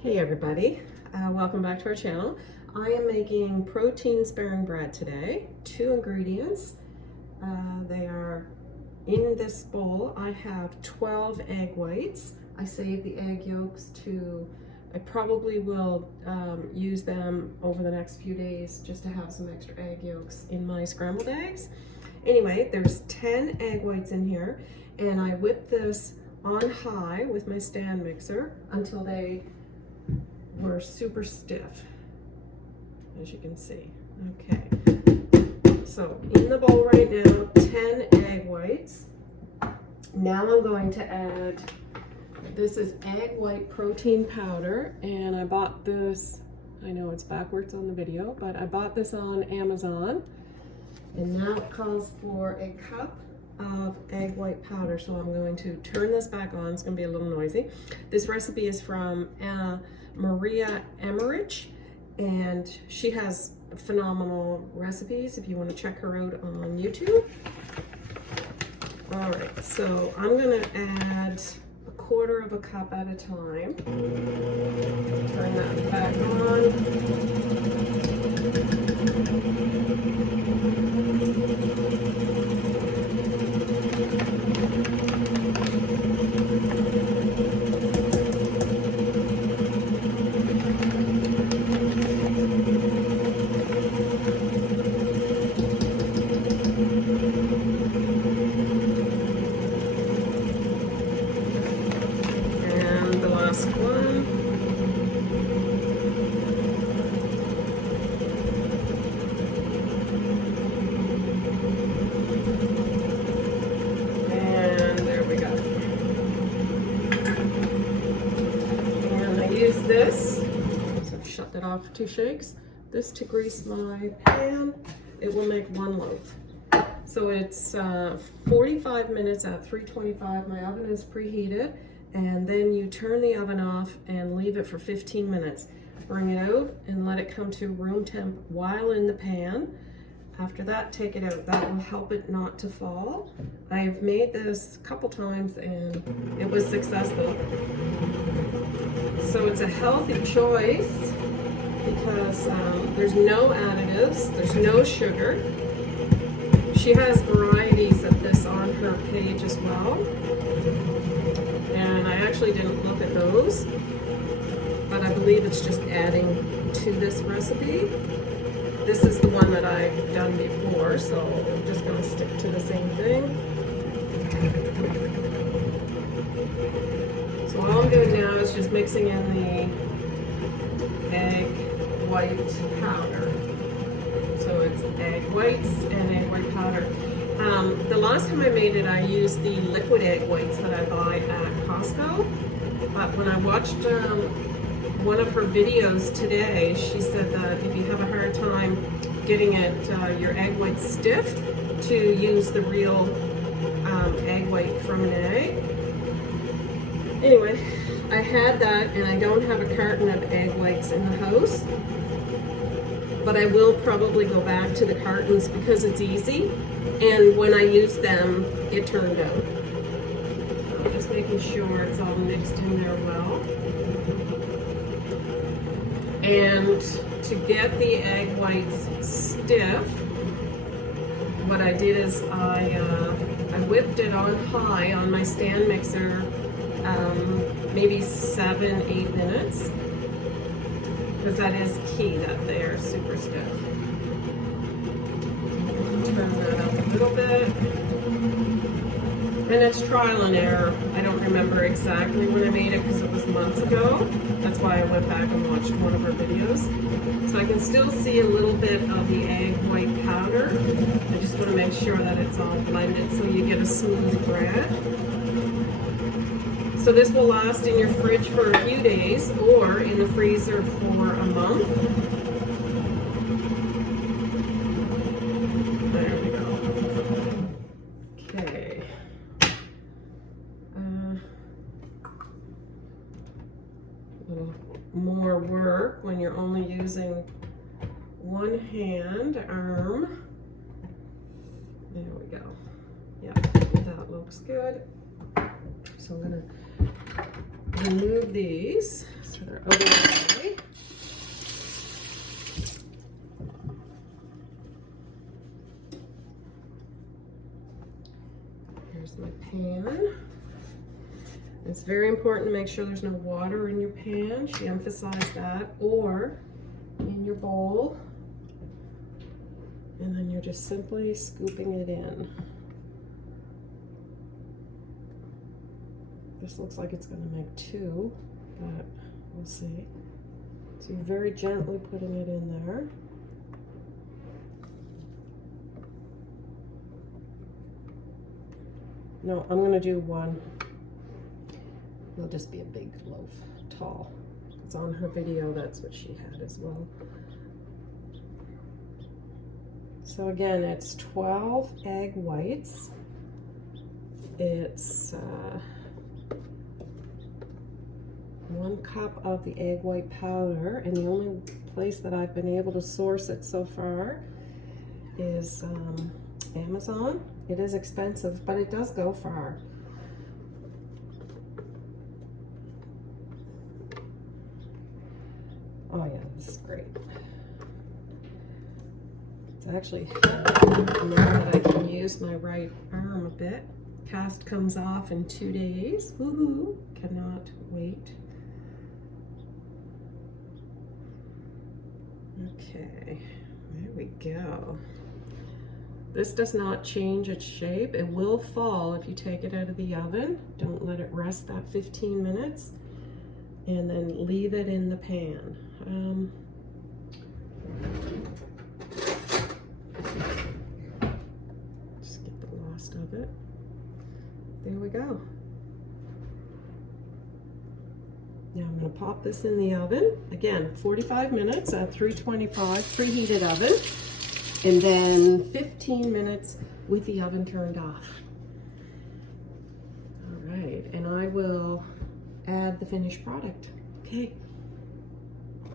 Hey everybody, welcome back to our channel. I am making protein sparing bread today. 2 ingredients. They are in this bowl. I have 12 egg whites. I saved the egg yolks I probably will use them over the next few days just to have some extra egg yolks in my scrambled eggs. Anyway, there's 10 egg whites in here, and I whipped this on high with my stand mixer until they were super stiff, as you can see. Okay, so in the bowl right now, 10 egg whites. Now I'm going to add, this is egg white protein powder, and I bought this, I know it's backwards on the video, but I bought this on Amazon, and now it calls for a cup of egg white powder. So I'm going to turn this back on. It's going to be a little noisy. This recipe is from Maria Emmerich, and she has phenomenal recipes if you want to check her out on YouTube. All right, so I'm going to add 1/4 of a cup at a time. Turn that back on. This, so I've shut that off for 2 shakes, this to grease my pan. It will make 1 loaf. So it's 45 minutes at 325. My oven is preheated, and then you turn the oven off and leave it for 15 minutes. Bring it out and let it come to room temp while in the pan. After that, take it out. That will help it not to fall. I've made this a couple times and it was successful. So it's a healthy choice because there's no additives, there's no sugar. She has varieties of this on her page as well. And I actually didn't look at those, but I believe it's just adding to this recipe. This is the one that I've done before, so I'm just going to stick to the same thing. So all I'm doing now is just mixing in the egg white powder. So it's egg whites and egg white powder. The last time I made it, I used the liquid egg whites that I buy at Costco. But when I watched one of her videos today, she said that if you have a hard time getting your egg white stiff, to use the real egg white from an egg. Anyway, I had that, and I don't have a carton of egg whites in the house, but I will probably go back to the cartons because it's easy, and when I used them, it turned out. So I'm just making sure it's all mixed in there well. And to get the egg whites stiff, what I did is I whipped it on high on my stand mixer, maybe 7-8 minutes, because that is key, that they are super stiff. Turn that up a little bit. And it's trial and error. I don't remember exactly when I made it because it was months ago. That's why I went back and watched one of her videos. So I can still see a little bit of the egg white powder. I just want to make sure that it's all blended so you get a smooth bread. So this will last in your fridge for a few days or in the freezer for a month. There we go. Okay. A little more work when you're only using one hand arm. There we go. Yeah, that looks good. So I'm going to remove these so they're away. Here's my pan. It's very important to make sure there's no water in your pan. She emphasized that, or in your bowl. And then you're just simply scooping it in. This looks like it's going to make two, but we'll see. So you're very gently putting it in there. No, I'm going to do one. It'll just be a big loaf, tall. It's on her video, that's what she had as well. So again, it's 12 egg whites. It's 1 cup of the egg white powder, and the only place that I've been able to source it so far is Amazon. It is expensive, but it does go far. Oh yeah, this is great. It's actually now that I can use my right arm a bit. Cast comes off in 2 days. Woohoo! Cannot wait. Okay, there we go. This does not change its shape. It will fall if you take it out of the oven. Don't let it rest that 15 minutes. And then leave it in the pan. Just get the last of it. There we go. Now I'm going to pop this in the oven. Again, 45 minutes at 325 preheated oven. And then 15 minutes with the oven turned off. All right, and I will add the finished product. Okay.